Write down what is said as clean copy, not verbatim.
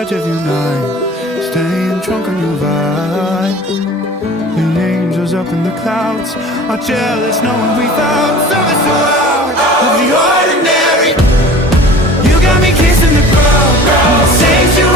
edge of your night, staying drunk on your vibe. The angels up in the clouds are jealous knowing we found something so out of the ordinary. You got me kissing the ground, sanctuary.